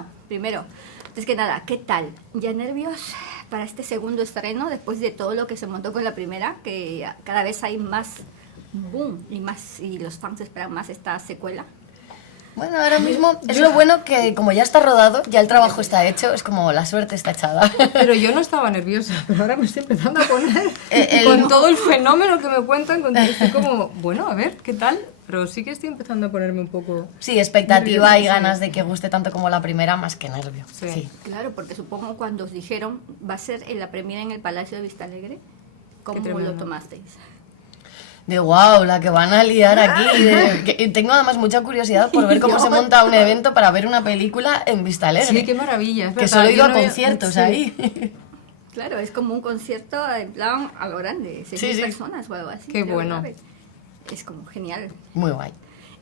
Bueno, primero, antes que nada, ¿qué tal? ¿Ya nervios para este segundo estreno después de todo lo que se montó con la primera? Que cada vez hay más boom y los fans esperan más esta secuela. Bueno, ahora mismo es lo bueno que como ya está rodado, ya el trabajo está hecho, es como la suerte está echada. Pero yo no estaba nerviosa, pero ahora me estoy empezando a poner con todo el fenómeno que me cuentan, estoy como, bueno, a ver, ¿qué tal? Pero sí que estoy empezando a ponerme un poco... Sí, expectativa nerviosa, y ganas de que guste tanto como la primera, más que nervio. Sí. Sí. Claro, porque supongo cuando os dijeron va a ser en la premiere en el Palacio de Vistalegre, ¿cómo tremendo. lo tomasteis? De wow, la que van a liar aquí. Tengo además mucha curiosidad por ver cómo se monta un evento para ver una película en Vista Alegre. Sí, qué maravilla. Es Que verdad, solo he ido yo a no había- conciertos sí. ahí. Claro, es como un concierto en plan a lo grande, 6.000 Sí. personas o algo así. Qué creo, bueno. ¿sabes? Es como genial. Muy guay.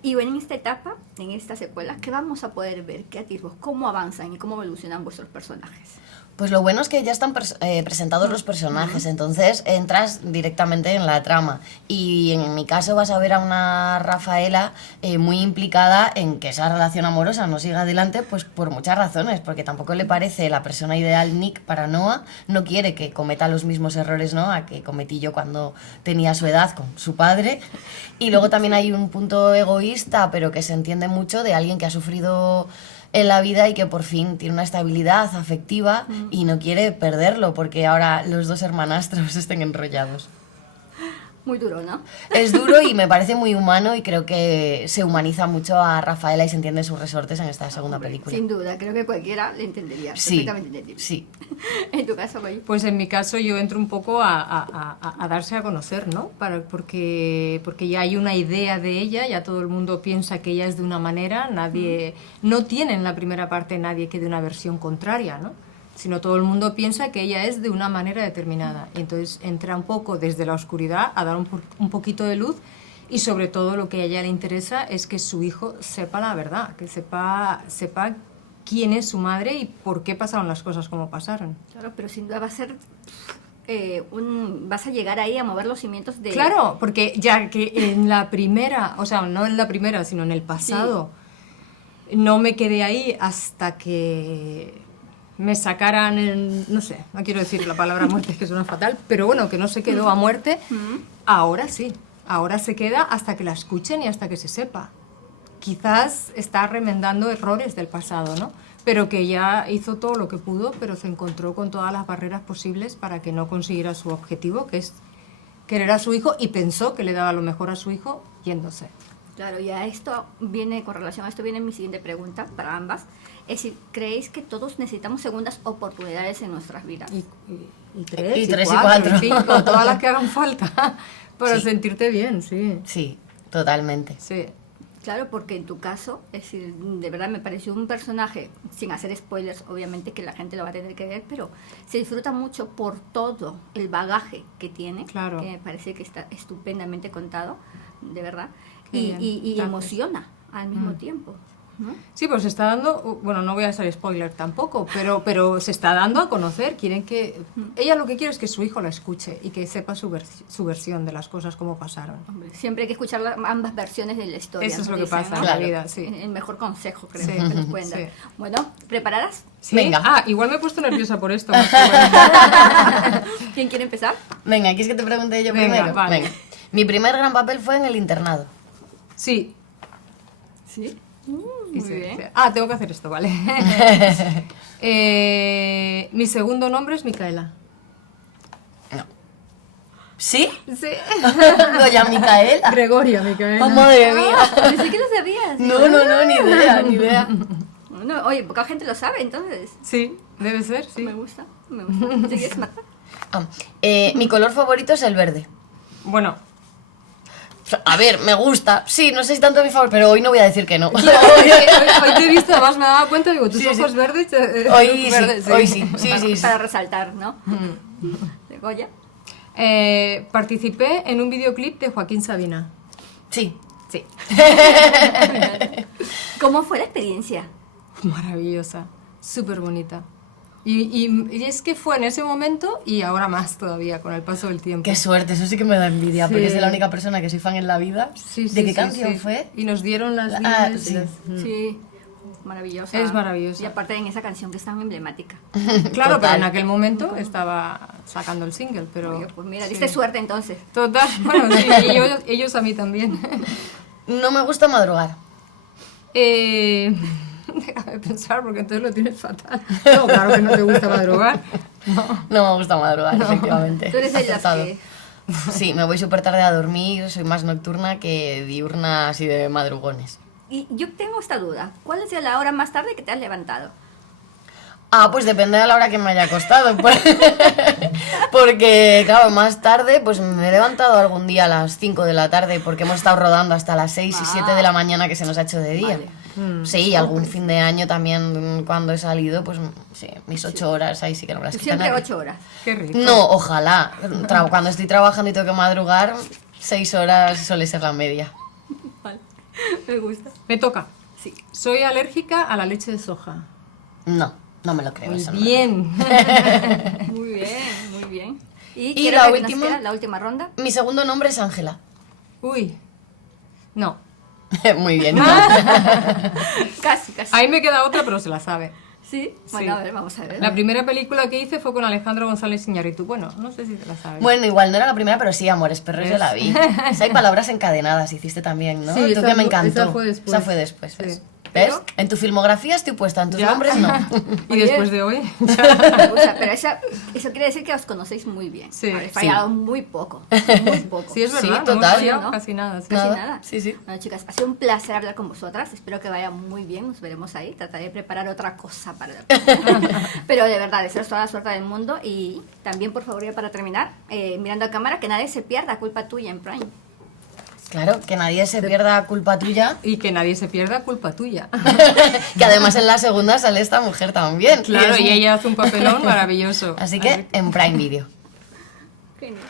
Y bueno, en esta etapa, en esta secuela, ¿qué vamos a poder ver? ¿Qué atisbos? ¿Cómo avanzan y cómo evolucionan vuestros personajes? Pues lo bueno es que ya están presentados los personajes, entonces entras directamente en la trama. Y en mi caso vas a ver a una Rafaela muy implicada en que esa relación amorosa no siga adelante, pues por muchas razones, porque tampoco le parece la persona ideal Nick para Noah, no quiere que cometa los mismos errores Noah que cometí yo cuando tenía su edad con su padre. Y luego también hay un punto egoísta, pero que se entiende mucho, de alguien que ha sufrido en la vida y que por fin tiene una estabilidad afectiva y no quiere perderlo porque ahora los dos hermanastros estén enrollados. Muy duro, ¿no? Es duro y me parece muy humano y creo que se humaniza mucho a Rafaela y se entiende sus resortes en esta segunda película. Sin duda, creo que cualquiera le entendería. Sí, Perfectamente entendible. sí. En tu caso, Goy. Pues en mi caso yo entro un poco a darse a conocer, ¿no? Porque ya hay una idea de ella, ya todo el mundo piensa que ella es de una manera, no tiene en la primera parte nadie que dé una versión contraria, ¿no? Sino todo el mundo piensa que ella es de una manera determinada. Y entonces entra un poco desde la oscuridad a dar un poquito de luz y sobre todo lo que a ella le interesa es que su hijo sepa la verdad, que sepa quién es su madre y por qué pasaron las cosas como pasaron. Claro, pero sin duda va a ser vas a llegar ahí a mover los cimientos de... Claro, porque ya que en la primera, o sea, no en la primera, sino en el pasado, no me quedé ahí hasta que me sacaran, no sé, no quiero decir la palabra muerte, que suena fatal, pero bueno, que no se quedó a muerte, ahora sí, ahora se queda hasta que la escuchen y hasta que se sepa. Quizás está remendando errores del pasado, ¿no? Pero que ya hizo todo lo que pudo, pero se encontró con todas las barreras posibles para que no consiguiera su objetivo, que es querer a su hijo, y pensó que le daba lo mejor a su hijo yéndose. Claro, y a esto viene, con relación a esto viene mi siguiente pregunta para ambas. Es decir, ¿creéis que todos necesitamos segundas oportunidades en nuestras vidas? Y tres, Y tres y cuatro. y cinco, todas las que hagan falta, para Sí. sentirte bien, sí. Sí, totalmente. Sí. Claro, porque en tu caso, es decir, de verdad me pareció un personaje, sin hacer spoilers, obviamente que la gente lo va a tener que ver, pero se disfruta mucho por todo el bagaje que tiene, Claro. que me parece que está estupendamente contado, de verdad, Qué y, bien, y gracias. emociona al mismo tiempo, ¿no? Sí, pues se está dando, bueno, no voy a hacer spoiler tampoco, pero se está dando a conocer. Quieren que ella lo que quiere es que su hijo la escuche y que sepa su versión de las cosas como pasaron. Hombre, siempre hay que escuchar ambas versiones de la historia. Eso es ¿no? lo que Dicen, pasa ¿no? en la Claro. vida, sí. El mejor consejo, creo, Sí. que nos pueden dar. Sí. Bueno, ¿preparadas? ¿Sí? Venga. Ah, igual me he puesto nerviosa por esto. más que bueno. ¿Quién quiere empezar? Venga, ¿quieres que te pregunte yo Venga, primero? vale. Venga. Mi primer gran papel fue en El internado. Sí. Sí. Y Muy sí, bien. sí. Ah, tengo que hacer esto, vale. Mi segundo nombre es Micaela. No. ¿Sí? Sí. Doña Micaela. Gregoria Micaela. Oh, madre mía. Pensé que lo sabías. No, ni idea, ni idea. No, oye, poca gente lo sabe, entonces. Sí, debe ser, sí. Me gusta, me gusta. ¿Sigues, Marta? Mi color favorito es el verde. Bueno, A ver, me gusta. Sí, no sé si tanto a mi favor, pero hoy no voy a decir que no. hoy te he visto, además me daba cuenta, digo, tus Sí, sí. ojos verdes. Hoy sí, verdes, hoy sí. Sí, para, sí, sí. para resaltar, ¿no? De Goya. Participé en un videoclip de Joaquín Sabina. Sí. Sí. ¿Cómo fue la experiencia? Maravillosa, súper bonita. Y es que fue en ese momento y ahora más todavía con el paso del tiempo. Qué suerte, eso sí que me da envidia, Sí. porque es de la única persona que soy fan en la vida. Sí, sí, ¿De qué sí, canción sí. fue? Y nos dieron las Ah, vídeos. sí. Sí. maravillosa. Es maravillosa. Y aparte en esa canción que es tan emblemática. Claro, Total. pero en aquel momento estaba sacando el single, pero... Oye, pues mira, sí. diste suerte entonces. Total, bueno, sí, ellos a mí también. No me gusta madrugar. Déjame pensar, porque entonces lo tienes fatal. No, claro que no te gusta madrugar. No me gusta madrugar, efectivamente. Tú eres de las Acertado. que... Sí, me voy súper tarde a dormir, soy más nocturna que diurna así de madrugones. Y yo tengo esta duda. ¿Cuál es la hora más tarde que te has levantado? Ah, pues depende de la hora que me haya acostado. Pues. Porque, claro, más tarde, pues me he levantado algún día a las 5 de la tarde porque hemos estado rodando hasta las 6 y 7 de la mañana que se nos ha hecho de día. Vale. Sí, algún fin de año también cuando he salido, pues sí, mis 8 horas ahí sí que no me las quita Siempre nadie. 8 horas. Qué rico. No, ojalá. Cuando estoy trabajando y tengo que madrugar, 6 horas suele ser la media. Vale. Me gusta. Me toca. Sí. Soy alérgica a la leche de soja. No, no me lo creo. Muy eso no. bien. Muy bien, muy bien. Y quiero la que nos última- queda la última ronda. Mi segundo nombre es Ángela. Uy. No. Muy bien. Casi, casi. Ahí me queda otra, pero se la sabe. ¿Sí? Bueno, a ver, vamos a ver. La primera película que hice fue con Alejandro González Iñárritu. Bueno, no sé si te la sabes. Bueno, igual no era la primera, pero sí, Amores Perros, yo ¿Ves? la vi. O sea, hay palabras encadenadas, hiciste también, ¿no? Sí, Tú esa que me fue- encantó. esa fue después. Esa fue después, Sí. ¿ves? Pero- ¿Ves? En tu filmografía estoy puesta, en tus ¿Ya? nombres no. Y Oye. después de hoy. Me gusta, pero eso quiere decir que os conocéis muy bien. Sí. Habéis fallado muy poco. Muy poco. Sí, es verdad. Sí, no hemos total. fallado ¿no? casi nada. sí. Casi Nada. nada. Sí, sí. Bueno, chicas, ha sido un placer hablar con vosotras. Espero que vaya muy bien. Nos veremos ahí. Trataré de preparar otra cosa para Pero de verdad, desearos toda la suerte del mundo. Y también, por favor, ya para terminar, mirando a cámara, que nadie se pierda, culpa tuya en Prime. Claro, que nadie se pierda culpa tuya. Y que nadie se pierda, culpa tuya. Que además en la segunda sale esta mujer también. Claro, es y un- ella hace un papelón maravilloso. Así que en Prime Video. Genial.